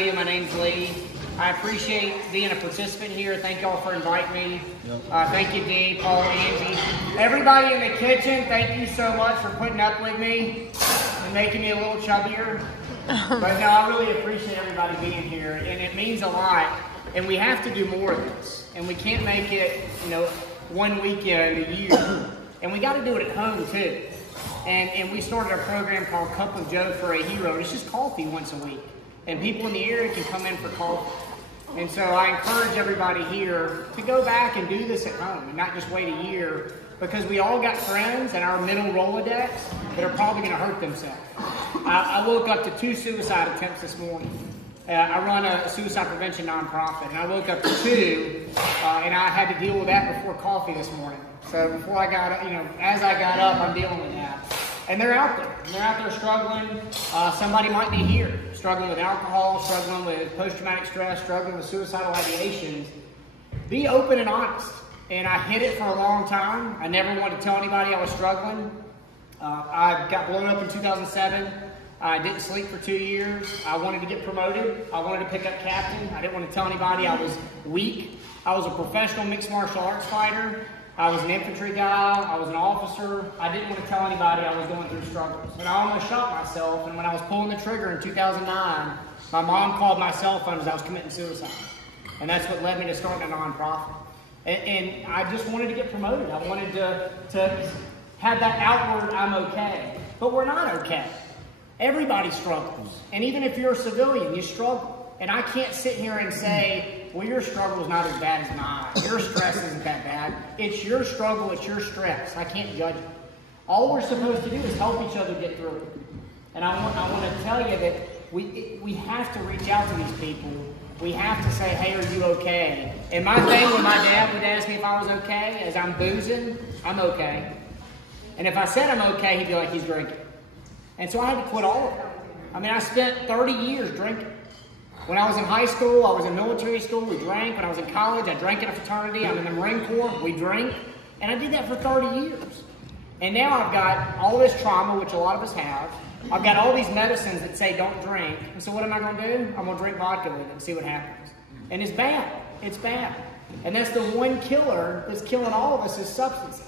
you. My name's Lee. I appreciate being a participant here. Thank y'all for inviting me. Thank you, Dee, Paul, Angie. Everybody in the kitchen, thank you so much for putting up with me and making me a little chubbier. But no, I really appreciate everybody being here, and it means a lot. And we have to do more of this. And we can't make it, one weekend a year. And we got to do it at home, too. And we started a program called Cup of Joe for AHERO. It's just coffee once a week. And people in the area can come in for coffee. And so I encourage everybody here to go back and do this at home and not just wait a year, because we all got friends in our middle Rolodex that are probably going to hurt themselves. I woke up to 2 suicide attempts this morning. I run a suicide prevention nonprofit, and I woke up to 2, and I had to deal with that before coffee this morning. So before I got up, as I got up, I'm dealing with that. And they're out there. And they're out there struggling. Somebody might be here, struggling with alcohol, struggling with post-traumatic stress, struggling with suicidal ideations. Be open and honest. And I hid it for a long time. I never wanted to tell anybody I was struggling. I got blown up in 2007. I didn't sleep for 2 years. I wanted to get promoted. I wanted to pick up captain. I didn't want to tell anybody I was weak. I was a professional mixed martial arts fighter. I was an infantry guy. I was an officer. I didn't want to tell anybody I was going through struggles. And I almost shot myself. And when I was pulling the trigger in 2009, my mom called my cell phone as I was committing suicide. And that's what led me to starting a nonprofit. And I just wanted to get promoted. I wanted to have that outward, I'm okay. But we're not okay. Everybody struggles. And even if you're a civilian, you struggle. And I can't sit here and say, well, your struggle is not as bad as mine. Your stress isn't that bad. It's your struggle, it's your stress. I can't judge it. All we're supposed to do is help each other get through it. And I want to tell you that we have to reach out to these people. We have to say, hey, are you okay? And my thing when my dad would ask me if I was okay, as I'm boozing, I'm okay. And if I said I'm okay, he'd be like, he's drinking. And so I had to quit all of it. I mean, I spent 30 years drinking. When I was in high school, I was in military school, we drank. When I was in college, I drank in a fraternity. I'm in the Marine Corps, we drink. And I did that for 30 years. And now I've got all this trauma, which a lot of us have. I've got all these medicines that say don't drink. And so what am I going to do? I'm going to drink vodka with it and see what happens. And it's bad. It's bad. And that's the one killer that's killing all of us is substances.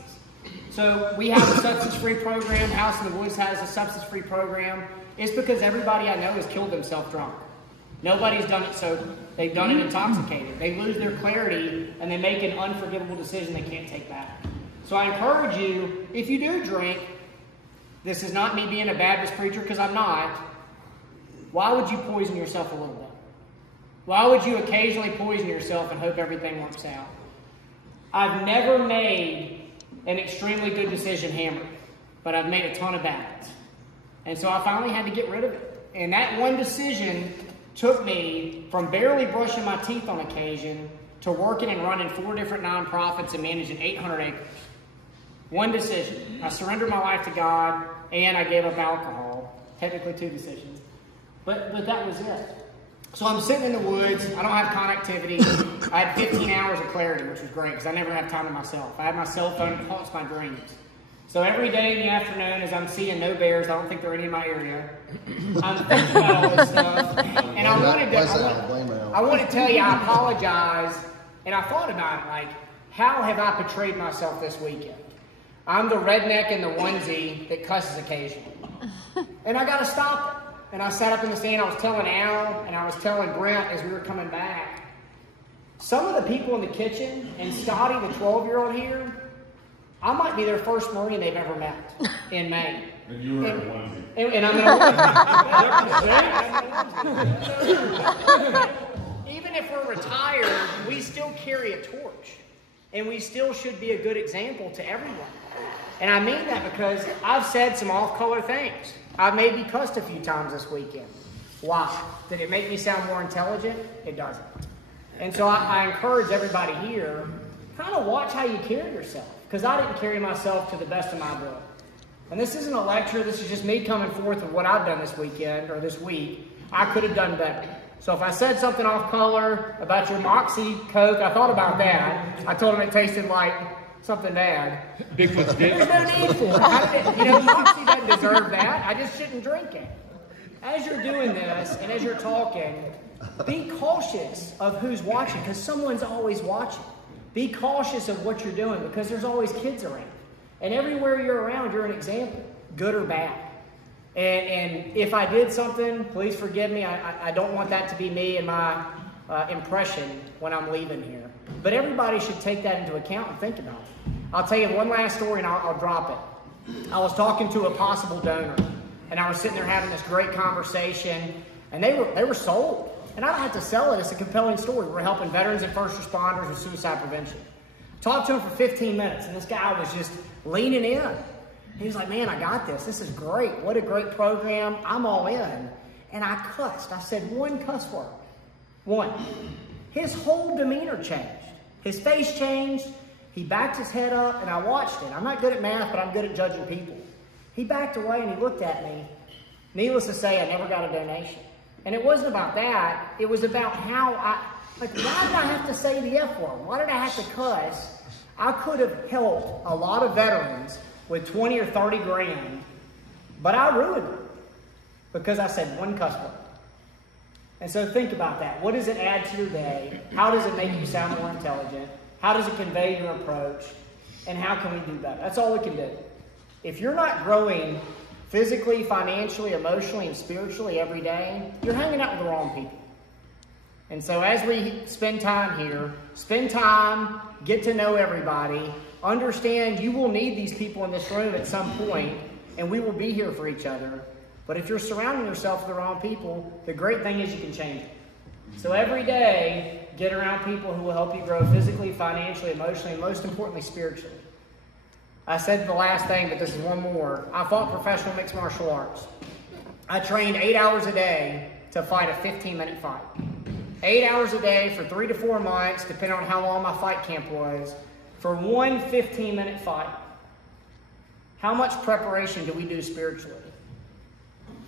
So we have a substance-free program. House in the Woods has a substance-free program. It's because everybody I know has killed themselves drunk. Nobody's done it sober. They've done it intoxicated. They lose their clarity and they make an unforgettable decision they can't take back. So I encourage you, if you do drink, this is not me being a Baptist preacher because I'm not. Why would you poison yourself a little bit? Why would you occasionally poison yourself and hope everything works out? I've never made an extremely good decision hammered, but I've made a ton of bad ones. And so I finally had to get rid of it. And that one decision took me from barely brushing my teeth on occasion to working and running 4 different nonprofits and managing 800 acres. One decision. I surrendered my life to God and I gave up alcohol. Technically 2 decisions. But that was it. So I'm sitting in the woods. I don't have connectivity. I had 15 hours of clarity, which was great because I never have time to myself. I have my cell phone that haunts my dreams. So every day in the afternoon as I'm seeing no bears, I don't think there are any in my area, I'm thinking about all this stuff. And I want to tell you, I apologize. And I thought about it, like, how have I portrayed myself this weekend? I'm the redneck in the onesie that cusses occasionally. And I got to stop it. And I sat up in the stand, I was telling Al, and I was telling Brent as we were coming back, some of the people in the kitchen, and Scotty, the 12-year-old here, I might be their first Marine they've ever met in Maine. And you were in a onesie. And I'm in a onesie. Even if we're retired, we still carry a torch. And we still should be a good example to everyone. And I mean that because I've said some off-color things. I've maybe cussed a few times this weekend. Why? Did it make me sound more intelligent? It doesn't. And so I encourage everybody here, kind of watch how you carry yourself. Because I didn't carry myself to the best of my ability. And this isn't a lecture. This is just me coming forth with what I've done this weekend or this week. I could have done better. So if I said something off color about your Moxie Coke, I thought about that. I told him it tasted like something bad. Bigfoot's dick. There's no need for it. Moxie doesn't deserve that. I just shouldn't drink it. As you're doing this and as you're talking, Be cautious of who's watching, because someone's always watching. Be cautious of what you're doing, because there's always kids around. And everywhere you're around, you're an example, good or bad. And if I did something, please forgive me. I don't want that to be me and my impression when I'm leaving here. But everybody should take that into account and think about it. I'll tell you one last story and I'll drop it. I was talking to a possible donor, and I was sitting there having this great conversation, and they were sold. And I don't have to sell it. It's a compelling story. We're helping veterans and first responders with suicide prevention. Talked to him for 15 minutes, and this guy was just leaning in. He was like, man, I got this. This is great. What a great program. I'm all in. And I cussed. I said one cuss word. One. His whole demeanor changed. His face changed. He backed his head up, and I watched it. I'm not good at math, but I'm good at judging people. He backed away, and he looked at me. Needless to say, I never got a donation. And it wasn't about that. It was about how why did I have to say the F word? Why did I have to cuss? I could have helped a lot of veterans with 20 or 30 grand, but I ruined it because I said one cuss word. And so think about that. What does it add to your day? How does it make you sound more intelligent? How does it convey your approach? And how can we do better? That's all we can do. If you're not growing physically, financially, emotionally, and spiritually every day, you're hanging out with the wrong people. And so as we spend time here, spend time, get to know everybody, understand you will need these people in this room at some point, and we will be here for each other. But if you're surrounding yourself with the wrong people, the great thing is you can change it. So every day, get around people who will help you grow physically, financially, emotionally, and most importantly, spiritually. I said the last thing, but this is one more. I fought professional mixed martial arts. I trained 8 hours a day to fight a 15-minute fight. 8 hours a day for 3 to 4 months, depending on how long my fight camp was, for one 15-minute fight. How much preparation do we do spiritually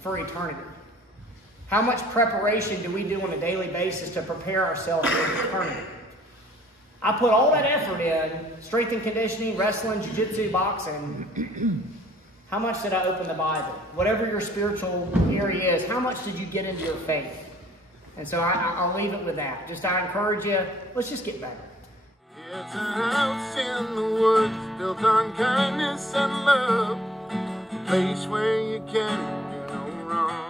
for eternity? How much preparation do we do on a daily basis to prepare ourselves for eternity? I put all that effort in, strength and conditioning, wrestling, jiu-jitsu, boxing. How much did I open the Bible? Whatever your spiritual area is, how much did you get into your faith? And so I'll leave it with that. Just I encourage you, let's just get better. It's a house in the woods built on kindness and love, a place where you can do no wrong.